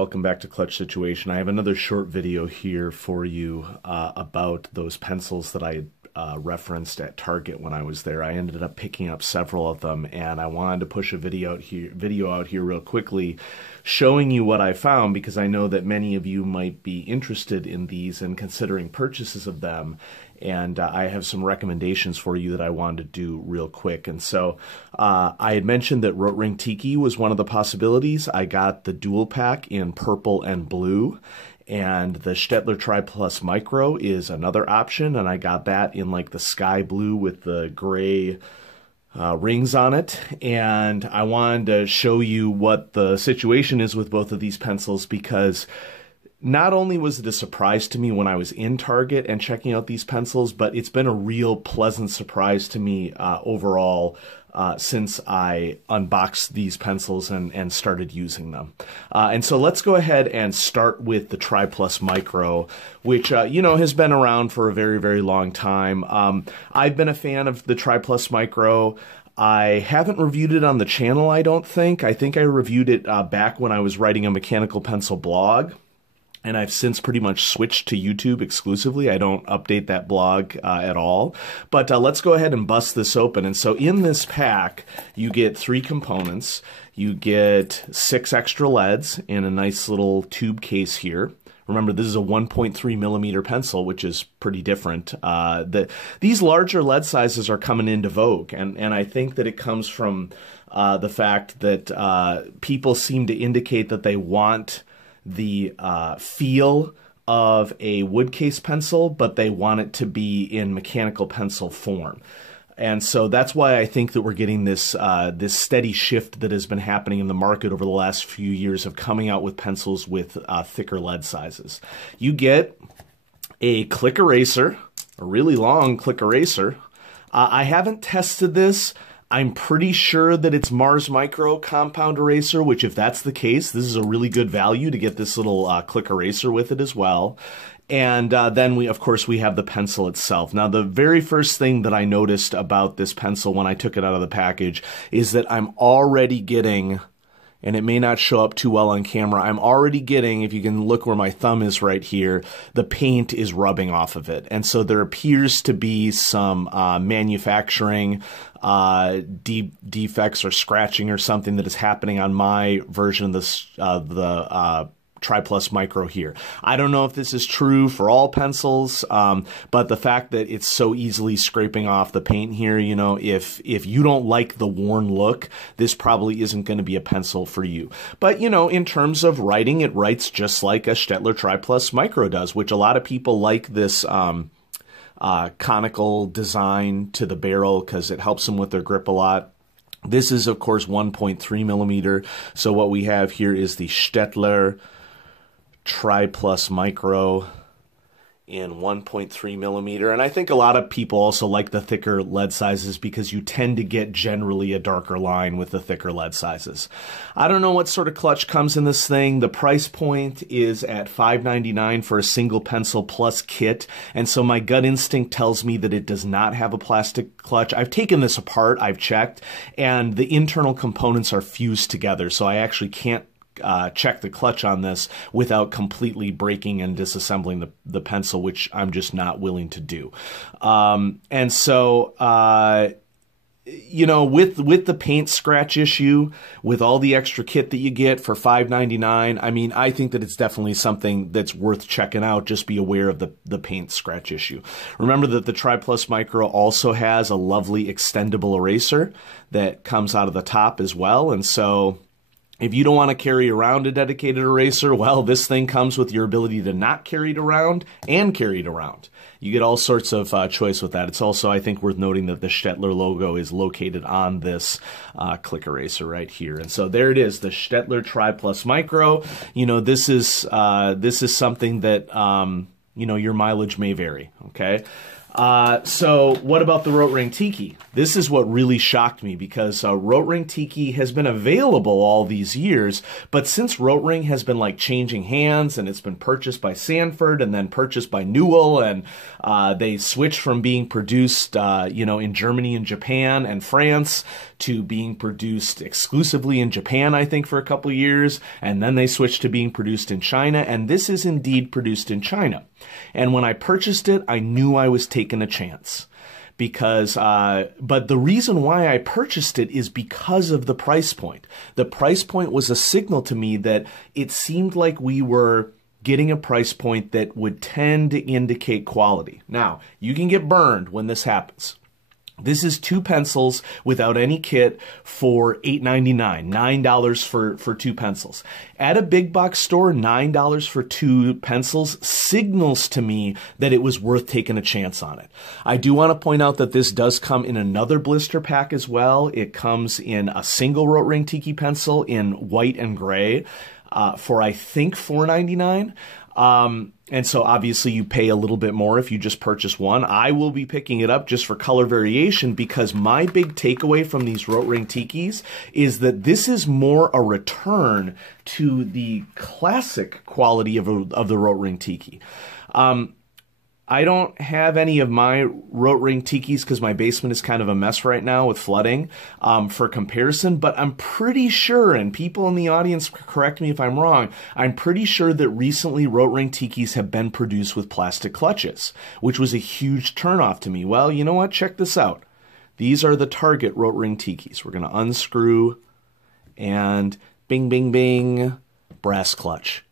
welcome back to Clutch Situation. I have another short video here for you about those pencils that I referenced at Target when I was there. I ended up picking up several of them, and I wanted to push a video out here real quickly showing you what I found, because I know that many of you might be interested in these and considering purchases of them. And I have some recommendations for you that I wanted to do real quick. And so I had mentioned that Rotring Tikky was one of the possibilities. I got the dual pack in purple and blue, and the Staedtler Triplus Micro is another option, and I got that in like the sky blue with the gray rings on it. And I wanted to show you what the situation is with both of these pencils, because not only was it a surprise to me when I was in Target and checking out these pencils, but it's been a real pleasant surprise to me overall since I unboxed these pencils and started using them. And so let's go ahead and start with the Triplus Micro, which, has been around for a very, very long time. I've been a fan of the Triplus Micro. I haven't reviewed it on the channel, I don't think. I think I reviewed it back when I was writing a mechanical pencil blog. And I've since pretty much switched to YouTube exclusively. I don't update that blog at all. But let's go ahead and bust this open. And so in this pack, you get 3 components. You get 6 extra leads in a nice little tube case here. Remember, this is a 1.3 millimeter pencil, which is pretty different. These larger lead sizes are coming into vogue, and I think that it comes from the fact that people seem to indicate that they want the feel of a wood case pencil, but they want it to be in mechanical pencil form. And so that's why I think that we're getting this this steady shift that has been happening in the market over the last few years of coming out with pencils with thicker lead sizes. You get a click eraser, a really long click eraser. I haven't tested this. I'm pretty sure that it's Mars Micro compound eraser, which if that's the case, this is a really good value to get this little click eraser with it as well. And then we have the pencil itself. Now, the very first thing that I noticed about this pencil when I took it out of the package is that I'm already getting, and it may not show up too well on camera, I'm already getting, if you can look where my thumb is right here, the paint is rubbing off of it. And so there appears to be some manufacturing defects or scratching or something that is happening on my version of this, the Triplus Micro here. I don't know if this is true for all pencils, but the fact that it's so easily scraping off the paint here, if you don't like the worn look, this probably isn't going to be a pencil for you. But, in terms of writing, it writes just like a Staedtler Triplus Micro does, which a lot of people like this conical design to the barrel because it helps them with their grip a lot. This is, of course, 1.3 millimeter. So what we have here is the Staedtler Triplus Micro in 1.3 millimeter. And I think a lot of people also like the thicker lead sizes because you tend to get generally a darker line with the thicker lead sizes. I don't know what sort of clutch comes in this thing. The price point is at $5.99 for a single pencil plus kit. And so my gut instinct tells me that it does not have a plastic clutch. I've taken this apart, I've checked, and the internal components are fused together. So I actually can't check the clutch on this without completely breaking and disassembling the pencil, which I'm just not willing to do. And so, with the paint scratch issue, with all the extra kit that you get for $5.99, I mean, I think that it's definitely something that's worth checking out. Just be aware of the paint scratch issue. Remember that the Triplus Micro also has a lovely extendable eraser that comes out of the top as well. And so if you don't want to carry around a dedicated eraser, well, this thing comes with your ability to not carry it around and carry it around. You get all sorts of choice with that. It's also, I think, worth noting that the Staedtler logo is located on this click eraser right here. And so there it is, the Staedtler Triplus Micro. This is something that, your mileage may vary, okay? So what about the Rotring Tikky? This is what really shocked me because Rotring Tikky has been available all these years, but since Rotring has been like changing hands and it's been purchased by Sanford and then purchased by Newell, and they switched from being produced, in Germany and Japan and France to being produced exclusively in Japan, I think, for a couple of years, and then they switched to being produced in China, and this is indeed produced in China. And when I purchased it, I knew I was taking a chance. But the reason why I purchased it is because of the price point. The price point was a signal to me that it seemed like we were getting a price point that would tend to indicate quality. Now, you can get burned when this happens. This is 2 pencils without any kit for $8.99, $9 for 2 pencils. At a big box store, $9 for 2 pencils signals to me that it was worth taking a chance on it. I do want to point out that this does come in another blister pack as well. It comes in a single Rotring Tikky pencil in white and gray for, I think, $4.99. And so obviously you pay a little bit more if you just purchase one. I will be picking it up just for color variation because my big takeaway from these Rotring Tikkys is that this is more a return to the classic quality of the Rotring Tikky. I don't have any of my Rotring Tikkys because my basement is kind of a mess right now with flooding for comparison, but I'm pretty sure, and people in the audience correct me if I'm wrong, I'm pretty sure that recently Rotring Tikkys have been produced with plastic clutches, which was a huge turnoff to me. Well, you know what? Check this out. These are the Target Rotring Tikkys. We're going to unscrew and bing, bing, bing, brass clutch.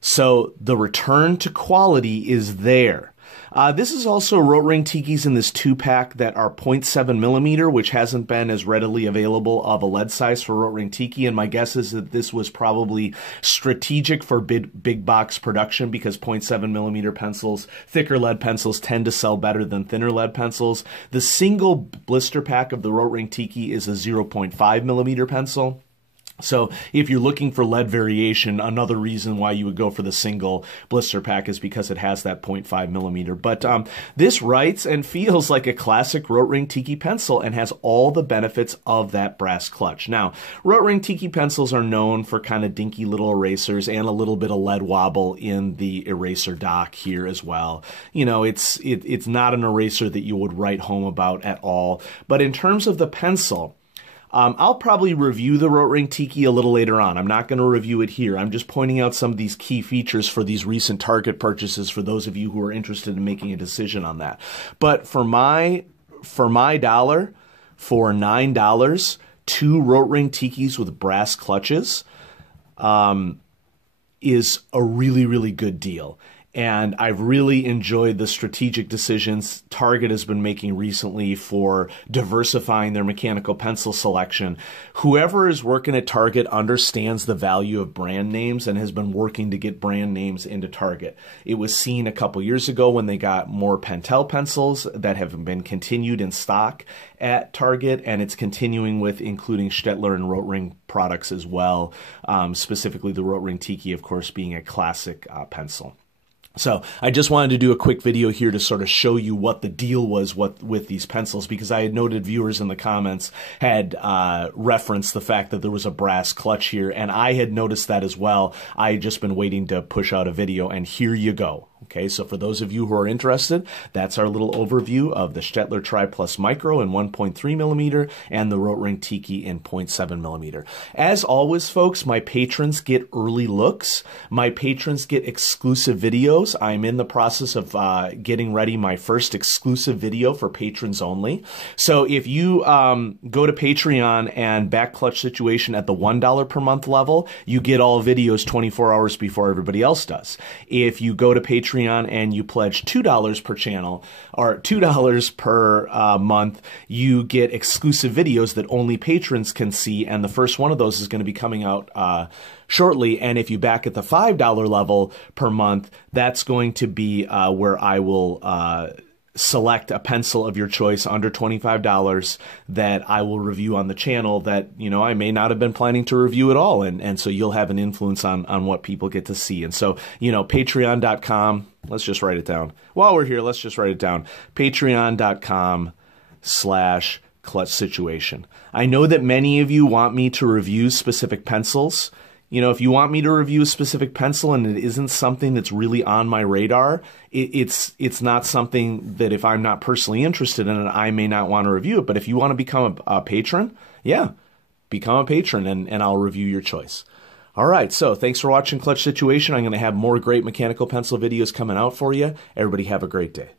So the return to quality is there. This is also Rotring Tikkys in this 2-pack that are 0.7 millimeter, which hasn't been as readily available of a lead size for Rotring Tikky, and my guess is that this was probably strategic for big box production because 0.7 millimeter pencils, thicker lead pencils, tend to sell better than thinner lead pencils. The single blister pack of the Rotring Tikky is a 0.5 millimeter pencil. So if you're looking for lead variation, another reason why you would go for the single blister pack is because it has that 0.5 millimeter. But this writes and feels like a classic Rotring Tikky pencil and has all the benefits of that brass clutch. Now, Rotring Tikky pencils are known for kind of dinky little erasers and a little bit of lead wobble in the eraser dock here as well. You know, it's not an eraser that you would write home about at all. But in terms of the pencil, I'll probably review the Rotring Tikky a little later on. I'm not going to review it here. I'm just pointing out some of these key features for these recent Target purchases for those of you who are interested in making a decision on that. But for my dollar, for $9, 2 Rotring Tikkys with brass clutches is a really, really good deal. And I've really enjoyed the strategic decisions Target has been making recently for diversifying their mechanical pencil selection. Whoever is working at Target understands the value of brand names and has been working to get brand names into Target. It was seen a couple years ago when they got more Pentel pencils that have been continued in stock at Target, and it's continuing with including Staedtler and Rotring products as well, specifically the Rotring Tikky, of course, being a classic pencil. So I just wanted to do a quick video here to sort of show you what the deal was with these pencils, because I had noted viewers in the comments had referenced the fact that there was a brass clutch here, and I had noticed that as well. I had just been waiting to push out a video, and here you go. Okay, so for those of you who are interested, that's our little overview of the Staedtler Tri Plus Micro in 1.3 millimeter and the Rotring Tikky in 0.7 millimeter. As always, folks, my patrons get early looks. My patrons get exclusive videos. I'm in the process of getting ready my first exclusive video for patrons only. So if you go to Patreon and back Clutch Situation at the $1 per month level, you get all videos 24 hours before everybody else does. If you go to Patreon and you pledge $2 per channel or $2 per month, you get exclusive videos that only patrons can see, and the first one of those is going to be coming out shortly. And if you back at the $5 level per month, that's going to be where I will select a pencil of your choice under $25 that I will review on the channel that, you know, I may not have been planning to review at all. And so you'll have an influence on what people get to see. And so, you know, patreon.com, let's just write it down. While we're here, let's just write it down. Patreon.com/Clutch Situation. I know that many of you want me to review specific pencils. You know, if you want me to review a specific pencil and it isn't something that's really on my radar, it's not something that if I'm not personally interested in it, I may not want to review it. But if you want to become a patron, yeah, become a patron and I'll review your choice. All right, so thanks for watching Clutch Situation. I'm going to have more great mechanical pencil videos coming out for you. Everybody have a great day.